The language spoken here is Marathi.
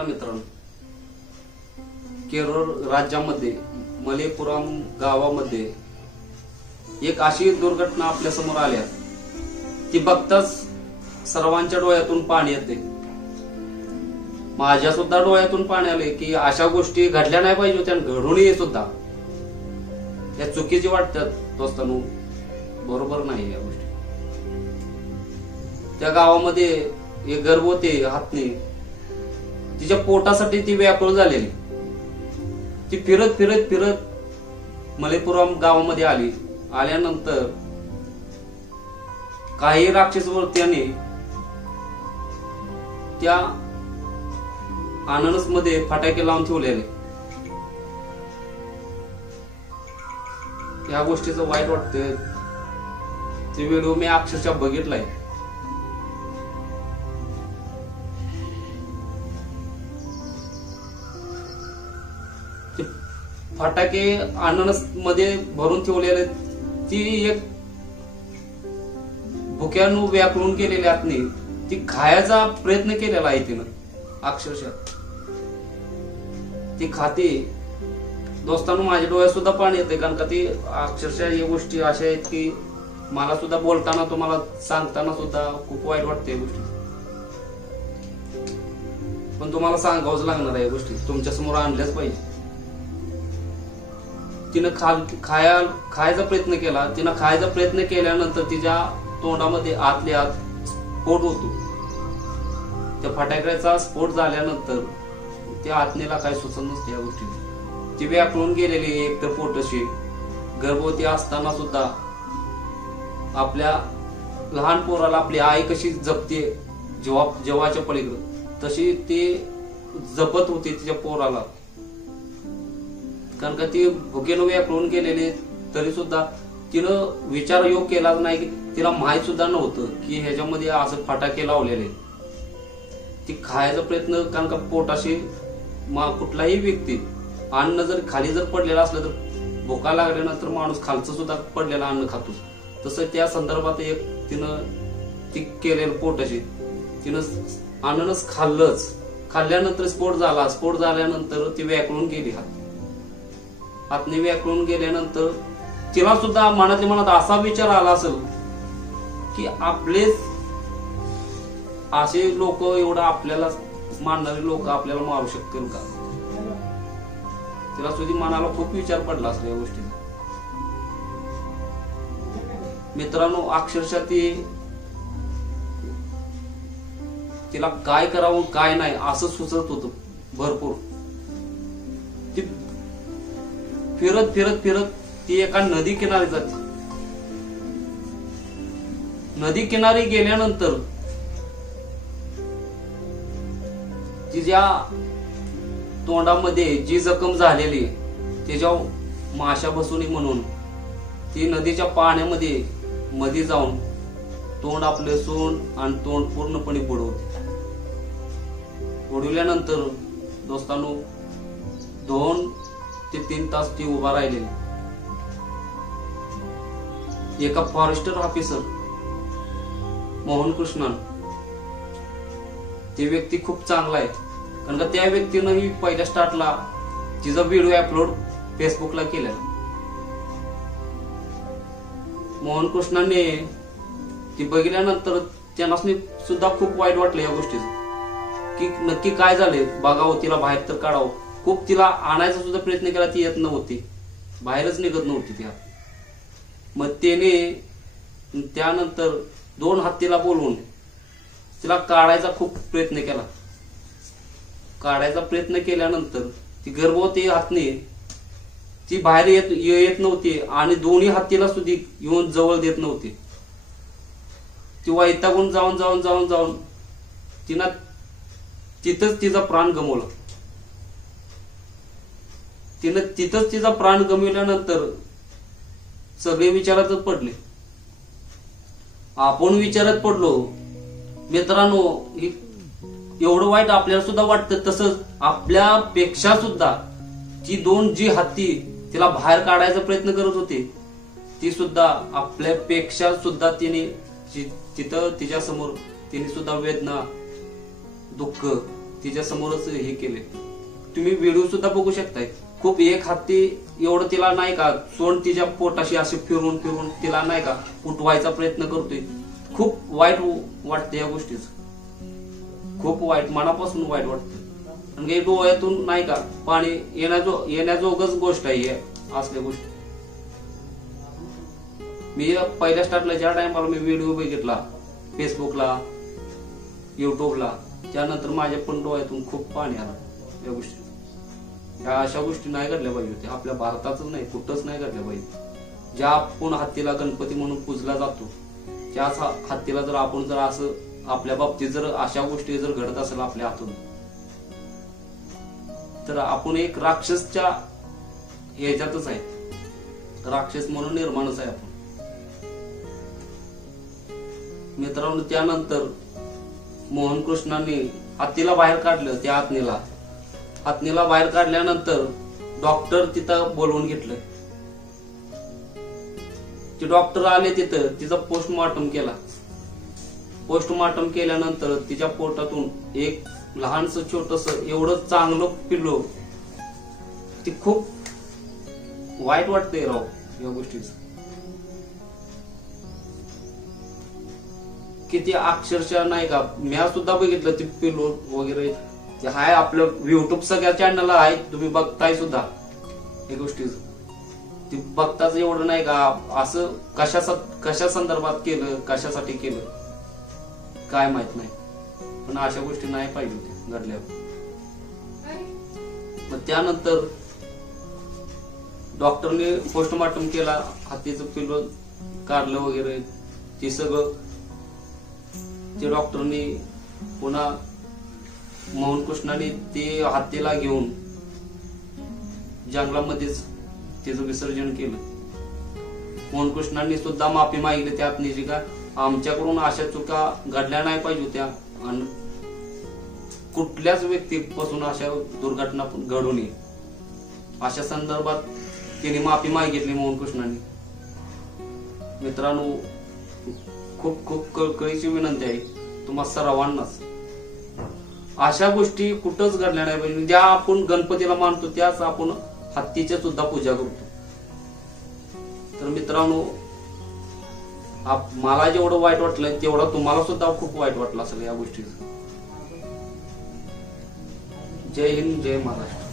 नमस्कार मित्रांनो, केरळ राज्यामध्ये मलेपुरम गावामध्ये एक अशी दुर्घटना आपल्या समोर आल्या ती बघताच सर्वांच्या डोळ्यातून पाणी येते. माझ्या सुद्धा डोळ्यातून पाणी आले की अशा गोष्टी घडल्या नाही पाहिजे होत्या, घडूनही सुद्धा या चुकीची वाटतात दोस्तांनो, बरोबर नाही या गोष्टी. त्या गावामध्ये एक गर्भवती हातनी तिच्या पोटासाठी ती व्याकुळ झालेली. ती फिरत फिरत फिरत मलेपुरम गावामध्ये आली. आल्यानंतर काही राक्षस वृत्त्याने त्या अननस मध्ये फटाके लावून ठेवलेले. या गोष्टीचं वाईट वाटतं. ते व्हिडिओ मी अक्षरशः बघितलाय. फटाके अननस मध्ये भरून ठेवलेले, ती एक भुक्यानं व्याकुळून गेलेली आतनी ती खायचा प्रयत्न केलेला आहे तिनं. अक्षरशः ती खाते. दोस्तांनो, माझ्या डोळ्यात सुद्धा पाणी येते, कारण का ती अक्षरशः या गोष्टी अशा आहेत की मला सुद्धा बोलताना, तुम्हाला सांगताना सुद्धा खूप वाईट वाटते या गोष्टी. पण तुम्हाला सांगावंच लागणार आहे, या गोष्टी तुमच्या समोर आणल्याच पाहिजे. तिनं खायचा प्रयत्न केला. तिनं खायचा प्रयत्न केल्यानंतर तिच्या तोंडामध्ये आतले आत स्फोट होतो. त्या फटाक्याचा स्फोट झाल्यानंतर त्या आत्मेला काही सुचत नसते या गोष्टी. ती व्याकुळून गेलेली. एक तर पोटशी गर्भवती असताना सुद्धा आपल्या लहान पोराला आपली आई कशी जपते जेवाच्या पलीकडे, तशी ती जपत होती तिच्या पोराला. कारण का ती भुकेनं व्याकुळून गेलेली, तरी सुद्धा तिनं विचार योग केला नाही. की तिला माहित सुद्धा नव्हतं की ह्याच्यामध्ये असं फटाके लावलेले. ती खायचा प्रयत्न, कारण का पोटाशी कुठलाही व्यक्ती अन्न जर खाली जर पडलेलं असलं तर भुका लागल्यानंतर माणूस खालचं सुद्धा पडलेलं अन्न खातो. तसं त्या संदर्भात एक तिनं ती केलेलं पोटाशी तिनं अननस खाल्लंच. खाल्ल्यानंतर स्फोट झाला. स्फोट झाल्यानंतर ती व्याकुळून गेली. हातने व्याकुळून गेल्यानंतर तिला सुद्धा मनातल्या मनात असा विचार आला असेल की आपले असे लोक, एवढं आपल्याला मारणारे लोक आपल्याला मारू शकतील का. तिला सुद्धा मनाला खूप विचार पडला असेल या गोष्टीचा. मित्रांनो, अक्षरशः तिला काय करावं काय नाही असं सुचत होतं भरपूर. ती फिरत फिरत फिरत ती एका नदी किनारी जाते. नदी किनारी गेल्यानंतर तिच्या तोंडामध्ये जी जखम झालेली त्याच्या माशा बसून म्हणून ती नदीच्या पाण्यामध्ये मध्ये जाऊन तोंड आपले सोंड आणि तोंड पूर्णपणे बुडवते. बुडवल्यानंतर दोस्तांनो 2 ते 3 तास ती उभा राहिलेली. एका फॉरेस्टर ऑफिसर मोहन कृष्णन, ती व्यक्ती खूप चांगला आहे. कारण का त्या व्यक्तीनं ही पहिल्या स्टार्टला तिचा व्हिडिओ अपलोड फेसबुकला केला. मोहन कृष्णाने ती बघितल्यानंतर त्यांना सुद्धा खूप वाईट वाटलं या गोष्टीचं की नक्की काय झाले, बघावं, तिला बाहेर तर काढावं. खूप तिला आणायचा सुद्धा प्रयत्न केला, ती येत नव्हती, बाहेरच निघत नव्हती ती. मग त्याने त्यानंतर 2 हत्तीला बोलवून तिला काढायचा खूप प्रयत्न केला. काढायचा प्रयत्न केल्यानंतर ती गर्भवती हातने ती बाहेर येत नव्हती आणि दोन्ही हत्तीला सुद्धा येऊन जवळ देत नव्हती. ती वैतागून जाऊन जाऊन जाऊन जाऊन तिनं तिथंच तिचा प्राण गमावला. तिनं तिथंच तिचा प्राण गमावल्यानंतर सगळे विचारातच पडले. आपण विचारात पडलो. मित्रांनो, एवढं वाईट आपल्याला सुद्धा वाटतं. तसंच आपल्यापेक्षा सुद्धा ती 2 जी हत्ती तिला बाहेर काढायचा प्रयत्न करत होते, ती सुद्धा आपल्यापेक्षा सुद्धा तिने तिथं तिच्या समोर तिने सुद्धा वेदना, दुःख तिच्या समोरच हे केले. तुम्ही व्हिडिओ सुद्धा बघू शकताय. खूप एक हत्ती एवढं तिला नाही का सोंड तिच्या पोटाशी असे फिरून फिरून तिला नाही का उठवायचा प्रयत्न करतोय. खूप वाईट वाटते या गोष्टीच, खूप वाईट, मनापासून वाईट वाटतं. आणि डोळ्यातून नाही का पाणी येण्याजोगच गोष्ट आहे असल्या गोष्टी. मी पहिल्या स्टार्टला ज्या टाइमला मी व्हिडिओ बघितला फेसबुकला, युट्यूबला, त्यानंतर माझ्या पण डोळ्यातून खूप पाणी आलं या गोष्टी. या अशा गोष्टी नाही घडल्या पाहिजे होत्या. आपल्या भारतातच नाही, कुठंच नाही घडल्या पाहिजे. ज्या आपण हत्तीला गणपती म्हणून पूजला जातो, त्याच हत्तीला जर आपण जर असं आपल्या बाबतीत जर अशा गोष्टी जर घडत असेल आपल्या हातून, तर आपण एक राक्षसच्या ह्याच्यातच आहे. राक्षस म्हणून निर्माणच आहे आपण. मित्रांनो, त्यानंतर मोहन कृष्णांनी हत्तीला बाहेर काढलं. त्या हत्तीला बाहेर काढल्यानंतर डॉक्टर तिथं बोलवून घेतलं. ते डॉक्टर आले तिथं, तिचा पोस्टमॉर्टम केला. पोस्टमॉर्टम केल्यानंतर तिच्या पोटातून एक लहानस छोटस एवढं चांगलं पिल्लू. ती खूप वाईट वाटतंय राव या गोष्टीच. किती अक्षरशः नाही का, मी सुद्धा बघितलं ते पिल्लू वगैरे. ते हाय आपलं युट्यूब सगळ्या चॅनलला आहे, तुम्ही बघताय सुद्धा या गोष्टी. ती बघताच एवढं नाही का असं कशा संदर्भात केलं, कशासाठी केलं काय माहित नाही, पण अशा गोष्टी नाही पाहिजे होत्या घडल्या. मग त्यानंतर डॉक्टरने पोस्टमॉर्टम केला, हत्तीचं पिल्लू काढलं वगैरे ते सगळं. ते डॉक्टरनी पुन्हा मोहन कृष्णाने ते हत्तीला घेऊन जंगलामध्येच त्याचं विसर्जन केलं. मोहन कृष्णांनी सुद्धा माफी मागितली त्या हत्तीची, का आमच्याकडून अशा चुका घडल्या नाही पाहिजे होत्या आणि कुठल्याच व्यक्तीपासून अशा दुर्घटना घडू नये अशा संदर्भात त्यांनी माफी मागितली मोहन कृष्णांनी. मित्रांनो, खूप खूप कळकळीची विनंती आहे तुम्हा सर्वांनाच, अशा गोष्टी कुठंच घडल्या नाही पाहिजे. ज्या आपण गणपतीला मानतो त्याच आपण हत्तीच्या सुद्धा पूजा करतो. तर मित्रांनो, मला जेवढं वाईट वाटलं तेवढं तुम्हाला सुद्धा खूप वाईट वाटलं असेल या गोष्टीचं. जय हिंद, जय महाराष्ट्र.